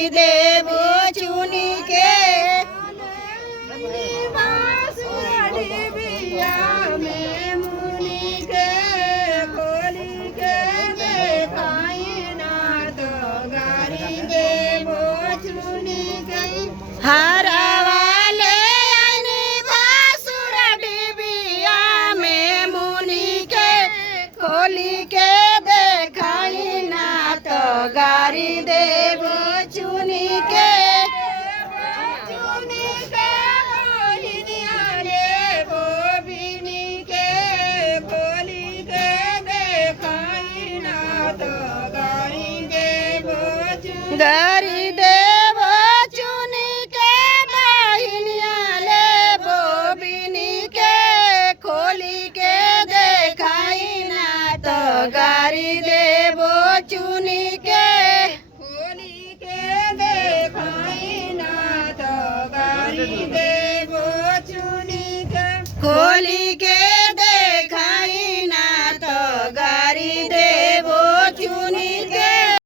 गारी देव चुनी के में मुनि के खोली के देखाई ना तो गारी देव चुनी के हरा वाले भासुर डिबिया में मुनि के खोली के देखाई ना तो गारी देव चुनी के गारी देव चुनी के बहिनिया ले बोबिनी के खोली के देखाई ना तो गारी देव चुनी के खोली के देखाई ना तो गारी देव चुनी के खोली